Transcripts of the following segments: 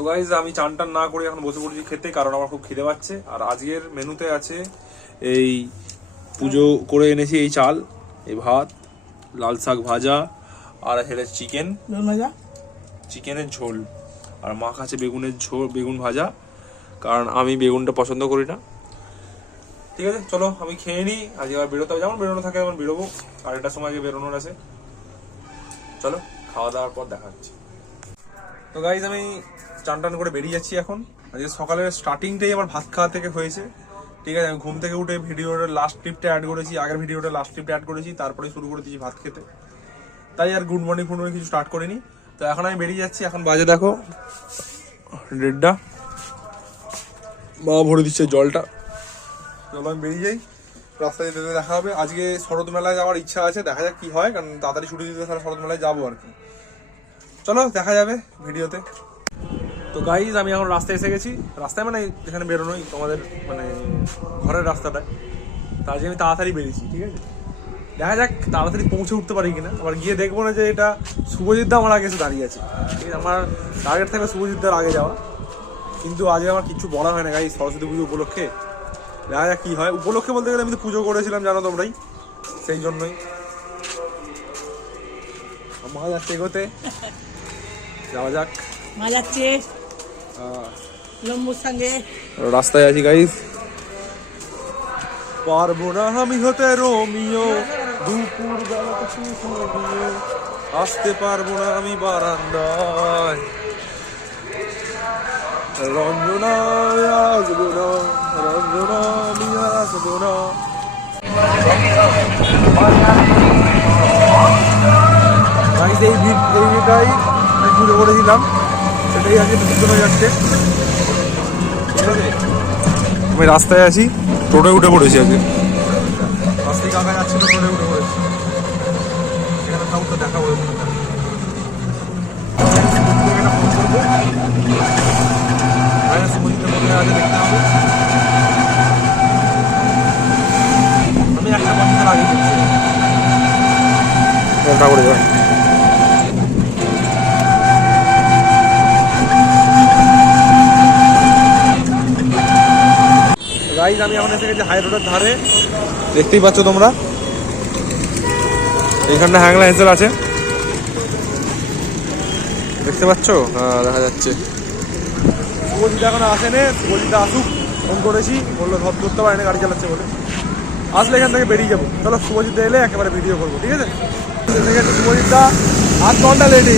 তো গাইজ আমি চান টান না করে এখন বসে পড়েছি খেতে কারণ আমার খুব খিদে পাচ্ছে। আর আজকের মেনুতে আছে এই পুজো করে এনেছি এই চাল এই ভাত লাল শাক ভাজা আর আছে চিকেন। ভাজা? চিকেনের ঝোল। আর মা কাছে বেগুনের ঝোল বেগুন ভাজা কারণ আমি বেগুনটা পছন্দ করি না। ঠিক আছে চলো আমি খেয়ে নিই। আজকে আবার বেরোতে হবে। যেমন বেরোনো থাকে এমন বেরোবো। আর একটা সময় আগে বেরোনোর আছে। চলো খাওয়া দাওয়ার পর দেখা হচ্ছে তো গাইজ আমি চান টান করে বেরিয়ে যাচ্ছি এখন। আজকে সকালের স্টার্টিংটাই আমার ভাত খাওয়া থেকে হয়েছে। ঠিক আছে, আমি ঘুম থেকে উঠে ভিডিওর লাস্ট ক্লিপটা অ্যাড করেছি, আগের ভিডিওটা লাস্ট ক্লিপটা অ্যাড করেছি, তারপরে শুরু করে দিয়েছি ভাত খেতে। তাই আর গুড মর্নিং ফুড মর্নিং কিছু স্টার্ট করিনি। তো এখন আমি বেরিয়ে যাচ্ছি, এখন বাজে দেখো দেড়টা। মা ভরে দিচ্ছে জলটা। চলো আমি বেরিয়ে যাই, রাস্তায় যেতে দেখা হবে। আজকে শরৎ মেলায় যাওয়ার ইচ্ছা আছে, দেখা যাক কি হয়, কারণ তাড়াতাড়ি ছুটি দিতে তাহলে শরৎ মেলায় যাব আর কি। চলো দেখা যাবে ভিডিওতে তো গাইজ আমি এখন রাস্তায় এসে গেছি। রাস্তায় মানে এখানে বেরোনোই তোমাদের মানে ঘরের রাস্তাটায়। তার জন্য আমি তাড়াতাড়ি বেরিয়েছি, ঠিক আছে? দেখা যাক তাড়াতাড়ি পৌঁছে উঠতে পারি কিনা। আবার গিয়ে দেখব না যে এটা শুভজিৎ দা আমার আগে এসে দাঁড়িয়ে আছে। আমার টার্গেট থাকবে শুভজিৎ দার আগে যাওয়া। কিন্তু আজকে আমার কিছু বলা হয় না গাই সরস্বতী পুজো উপলক্ষে। দেখা যাক কী হয়। উপলক্ষে বলতে গেলে আমি তো পুজো করেছিলাম, জানো তোমরাই। সেই জন্যই। মা যাচ্ছে এগোতে। যাওয়া যাক। মা যাচ্ছে। লম্বুর সঙ্গে। রাস্তায় আছি গাইস পারব না আমি হতে রোমিও। দুপুর বেলা কিছু ঘুমিয়ে। আসতে পারব না আমি বারান্দায়। রঞ্জনা আসব না রঞ্জনা আমি আসব না। গাইস এই ভিড় এই ভিড়টাই আমি পুজো করেছিলাম। সেটাই আজকে হয়ে যাচ্ছে। আমি রাস্তায় আছি টোটোয় উঠে পড়েছি আজকে। রাস্তায় কাকা যাচ্ছে টোটোয় উঠে পড়েছি। এখানে আমি একটা পঞ্চাশ আগে ঠাকুর যাই গাইজ আমি এখন এসে গেছি হাই রোডের ধারে। দেখতেই পাচ্ছ তোমরা? এইখানটা হ্যাংলা হেসেল আছে। দেখতে পাচ্ছ? হ্যাঁ দেখা যাচ্ছে। শুভজিৎ এখন আসেনি শুভজিৎ আসুক ফোন করেছি বলল ধর ধরতে পারে না গাড়ি চালাচ্ছে বলে। আসলে এখান থেকে বেরিয়ে যাব। চলো শুভজিৎ এলে একেবারে ভিডিও করব ঠিক আছে? এসে দা আধ ঘণ্টা লেটে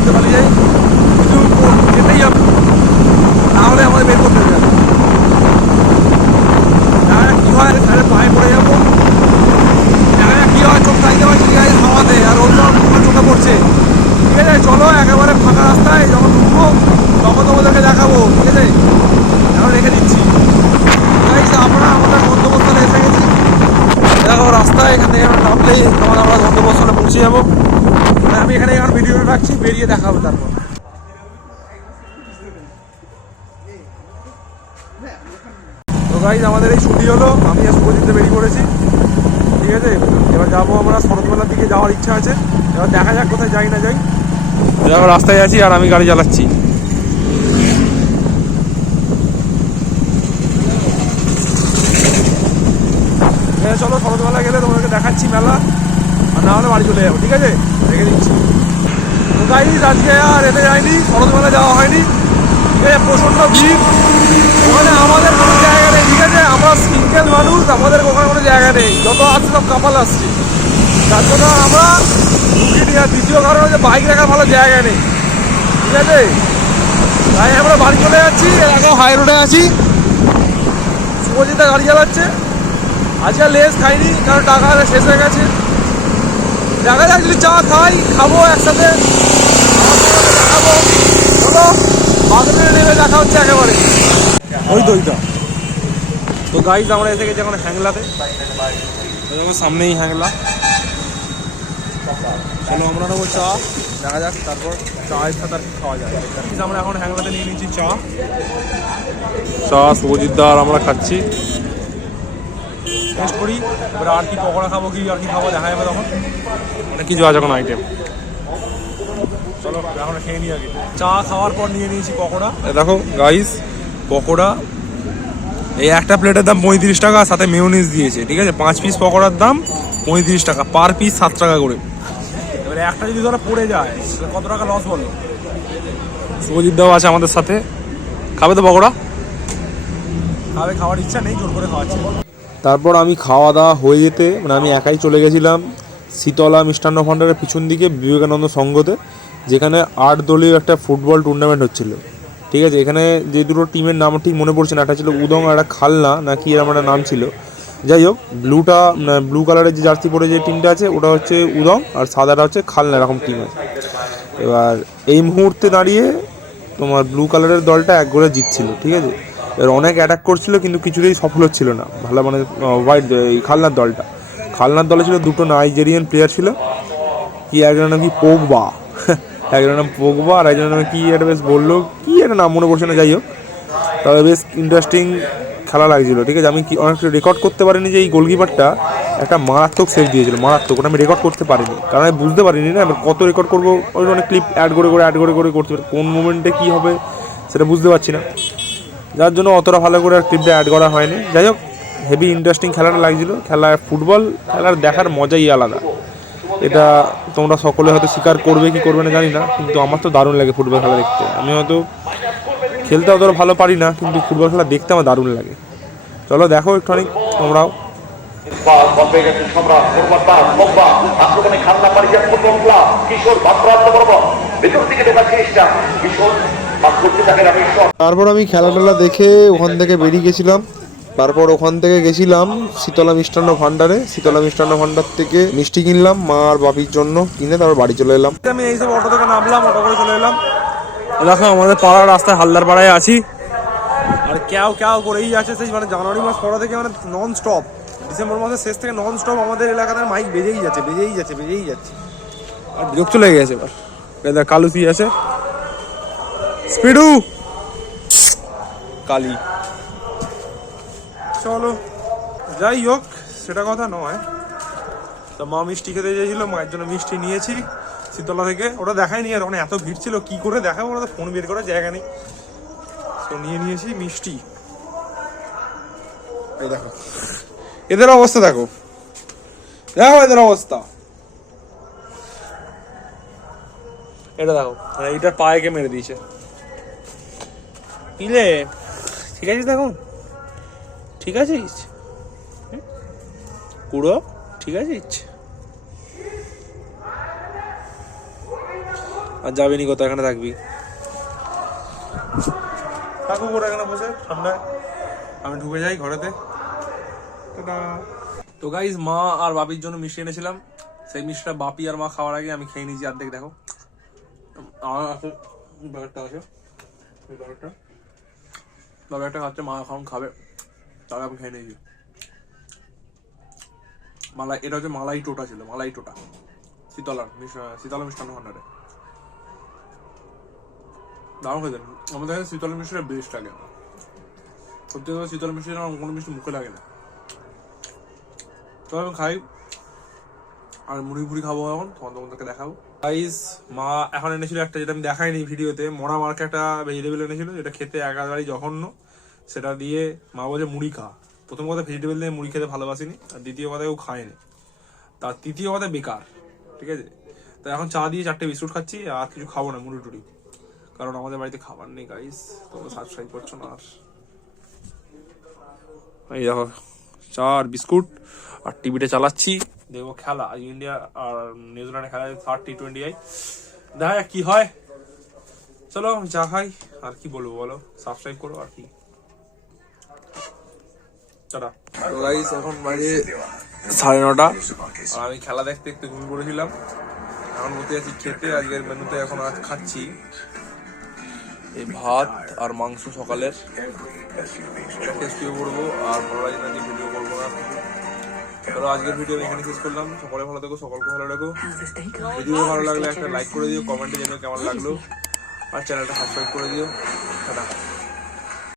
Hakkı Ali'ye রাখছি বেরিয়ে দেখা হবে তারপর গাইজ আমাদের এই ছুটি হলো, আমি আর শুভজিৎতে বেরিয়ে পড়েছি। ঠিক আছে? এবার যাব আমরা শরৎমেলার দিকে, যাওয়ার ইচ্ছা আছে। এবার দেখা যাক কোথায় যাই না যাই। দেখো, রাস্তায় আছি আর আমি গাড়ি চালাচ্ছি। হ্যাঁ চলো শরৎমেলা গেলে তোমাদেরকে দেখাচ্ছি মেলা। আর না হলে বাড়ি চলে যাব, ঠিক আছে? রেখে দিচ্ছি। গাইজ আজকে আর এতে যায়নি শরৎমেলা যাওয়া হয়নি। আছে প্রচণ্ড ভিড়। ওখানে আমাদের কোনো জায়গা নেই, ঠিক আছে? আমরা সিঙ্গেল মানুষ, আমাদের ওখানে কোনো জায়গা নেই। যত আসছে সব কাপাল আসছে। তার জন্য আমরা ঢুকিনি আর দ্বিতীয় কারণ হচ্ছে বাইক রাখার ভালো জায়গা নেই। ঠিক আছে? তাই আমরা বাড়ি চলে যাচ্ছি এখন হাই রোডে আছি। শুভজিৎ গাড়ি চালাচ্ছে। আজকে লেস খাইনি, কারণ টাকা শেষ হয়ে গেছে। দেখা যাক, যদি চা খাই, খাব একসাথে। দেখাবো চলো বাথরুমে নেমে দেখা হচ্ছে একেবারে ওই তো ওইটা তো গাইজ আমরা এসে গেছি এখন হ্যাংলাতে। সামনেই হ্যাংলা। চলো আমরা নেব চা। দেখা যাক, তারপর চায়ের সাথে আর খাওয়া যায়। আমরা এখন হ্যাংলাতে নিয়ে নিয়েছি চা। চা, শুভজিৎ আর আমরা খাচ্ছি। টেস্ট করি। এবার আর কি পকোড়া খাব, কি আর কি খাব, দেখা যাবে তখন। অনেক কিছু আছে এখন আইটেম চলো এখন খেয়ে নিই আগে। চা খাওয়ার পর নিয়ে নিয়েছি পকোড়া। দেখো গাইস পকোড়া। এই একটা প্লেটের দাম পঁয়ত্রিশ টাকা সাথে মেয়োনিজ দিয়েছে ঠিক আছে? পাঁচ পিস পকোড়ার দাম পঁয়ত্রিশ টাকা পার পিস সাত টাকা করে। এবারে একটা যদি ধরো পড়ে যায় কত টাকা লস বলো? শুভজিৎ দাও আছে আমাদের সাথে। খাবে তো পকোড়া? খাবে খাওয়ার ইচ্ছা নেই জোর করে খাওয়াচ্ছে। তারপর আমি খাওয়া দাওয়া হয়ে যেতে মানে আমি একাই চলে গেছিলাম শীতলা মিষ্টান্ন ভাণ্ডারের পিছন দিকে বিবেকানন্দ সংঘতে যেখানে আট দলীয় একটা ফুটবল টুর্নামেন্ট হচ্ছিল। ঠিক আছে? এখানে যে দুটো টিমের নাম ঠিক মনে পড়ছে না। একটা ছিল উদং আর একটা খালনা না কি এরকম একটা নাম ছিল। যাই হোক ব্লুটা ব্লু কালারের যে জার্সি পরে যে টিমটা আছে, ওটা হচ্ছে উদং আর সাদাটা হচ্ছে খালনা, এরকম টিম আছে। এবার এই মুহূর্তে দাঁড়িয়ে তোমার ব্লু কালারের দলটা এক গোলে জিতছিল, ঠিক আছে? এবার অনেক অ্যাটাক করছিল, কিন্তু কিছুতেই সফল হচ্ছিল না। ভালো মানে হোয়াইট খালনার দলটা। খালনার দলে ছিল দুটো নাইজেরিয়ান প্লেয়ার ছিল। কি একজনের নাম কি? পোগবা একজনের নাম পোগবা আর একজনের নাম কি একটা বেশ বলল, কি একটা নাম মনে পড়ছে না, যাই হোক। তবে বেশ ইন্টারেস্টিং খেলা লাগছিল, ঠিক আছে? আমি কি অনেকটা রেকর্ড করতে পারিনি যে এই গোলকিপারটা একটা মারাত্মক সেভ দিয়েছিল, মারাত্মক। ওটা আমি রেকর্ড করতে পারিনি। কারণ আমি বুঝতে পারিনি না, এবার কত রেকর্ড করব, ওই অনেক ক্লিপ অ্যাড করে করে অ্যাড করে করে করতে পারি। কোন মোমেন্টে কী হবে, সেটা বুঝতে পারছি না। যার জন্য অতটা ভালো করে আর ক্লিপটা অ্যাড করা হয়নি। যাই হোক হেভি ইন্টারেস্টিং খেলাটা লাগছিল। খেলা ফুটবল খেলার দেখার মজাই আলাদা। এটা তোমরা সকলে হয়তো স্বীকার করবে কি করবে না জানি না, কিন্তু আমার তো দারুণ লাগে ফুটবল খেলা দেখতে। আমি হয়তো খেলতে অতটা ভালো পারি না, কিন্তু ফুটবল খেলা দেখতে আমার দারুণ লাগে। চলো দেখো একটুখানি, তোমরাও। তারপর আমি খেলা টেলা দেখে ওখান থেকে বেরিয়ে গেছিলাম। তারপর ওখান থেকে গেছিলাম শীতলা মিষ্টান্ন ভান্ডারে শীতলা মিষ্টান্ন ভান্ডার থেকে মিষ্টি কিনলাম, মা আর বাপির জন্য কিনে তারপর বাড়ি চলে এলাম। আমি এইসব অটো থেকে নামলাম, অটো করে চলে এলাম। দেখো, আমাদের পাড়ার রাস্তায় হালদার পাড়ায় আছি। আর ক্যাও ক্যাও করেই আছে সেই মানে জানুয়ারি মাস পড়া থেকে মানে নন স্টপ ডিসেম্বর মাসের শেষ থেকে নন স্টপ আমাদের এলাকাতে মাইক বেজেই যাচ্ছে বেজেই যাচ্ছে বেজেই যাচ্ছে। আর বিরক্ত লেগে গেছে এবার। এই দেখ কালু আছে? স্পিডু! কালি। চলো। যাই হোক, সেটা কথা নয়। তো মা মিষ্টি খেতে চেয়েছিল, মায়ের জন্য মিষ্টি নিয়েছি শীতলা থেকে। ওটা দেখায়নি আর, ওখানে এত ভিড় ছিল, কি করে দেখাবো? ওরা তো ফোন বের করার জায়গা নেই। তো নিয়ে নিয়েছি মিষ্টি। এই দেখো। এদের অবস্থা দেখো। দেখো এদের অবস্থা। এটা দেখো মানে এইটার পায়েকে মেরে দিয়েছে। ঠিক আছিস দেখো? ঠিক আছিস হুম? কুড়ো ঠিক আছিস আর যাবি নি কোথাও এখানে থাকবি? থাকুক ওরা এখানে বসে ঠান্ডায় আমি ঢুকে যাই ঘরেতে। তো গাইজ মা আর বাপির জন্য মিষ্টি এনেছিলাম। সেই মিষ্টিটা বাপি আর মা খাওয়ার আগে আমি খেয়ে নিয়েছি অর্ধেক দেখো আমার আছে ব্যাপারটা আছে। ব্যাপারটা। ব্যাপারটা খাচ্ছে মা এখন খাবে। তাহলে আমি খেয়ে নিয়েছি। মালাই, এটা হচ্ছে মালাই টোটা ছিল, মালাই টোটা। শীতলার শীতলা মিষ্টান্ন ভান্ডারে। দারুণ খেতে। আমাদের কাছে শীতল মিষ্টিটা বেস্ট লাগে। সত্যি কথা, শীতল মিষ্টি আমার কোনো মিষ্টি মুখে লাগে না। তো আমি খাই। আর মুড়ি ফুড়ি খাব এখন তোমার তোমাদেরকে দেখাবো। গাইস মা এখন এনেছিল একটা, যেটা আমি দেখাইনি ভিডিওতে। মরা মার্কে একটা ভেজিটেবল এনেছিল, যেটা খেতে একাধারই জঘন্য। সেটা দিয়ে মা বলছে, মুড়ি খা। প্রথম কথা ভেজিটেবল দিয়ে মুড়ি খেতে ভালোবাসিনি, আর দ্বিতীয় কথা কেউ খায়নি। তার তৃতীয় কথা বেকার, ঠিক আছে? তো এখন চা দিয়ে চারটে বিস্কুট খাচ্ছি, আর কিছু খাব না, মুড়ি টুড়ি। কারণ আমাদের বাড়িতে খাবার নেই গাইস তোমরা সাবস্ক্রাইব করছ না আর। এই দেখো, চা আর বিস্কুট আর টিভিটা চালাচ্ছি। দেখব খেলা ইন্ডিয়া আর নিউজিল্যান্ডে খেলা থার্ড টি টোয়েন্টি আই দেখা কি হয়। চলো, যা খাই আর কি বলব বলো? সাবস্ক্রাইব করো, আর কি। এখন বাজে সাড়ে নটা। আর আমি খেলা দেখতে দেখতে ঘুমিয়ে পড়েছিলাম এখন বসে আছি খেতে আজকের মেনুতে এখন আজ খাচ্ছি। এই ভাত আর মাংস সকালের। টেস্ট শুয়ে পড়ব আর ভালো লাগে না যে ভিডিও করব না। চলো আজকের ভিডিও এখানে শেষ করলাম। সকলে ভালো থেকো সকলকে ভালো রাখো। ভিডিও ভালো লাগলে একটা লাইক করে দিও কমেন্টে জানিও কেমন লাগল। আর চ্যানেলটা সাবস্ক্রাইব করে দিও। টাটা।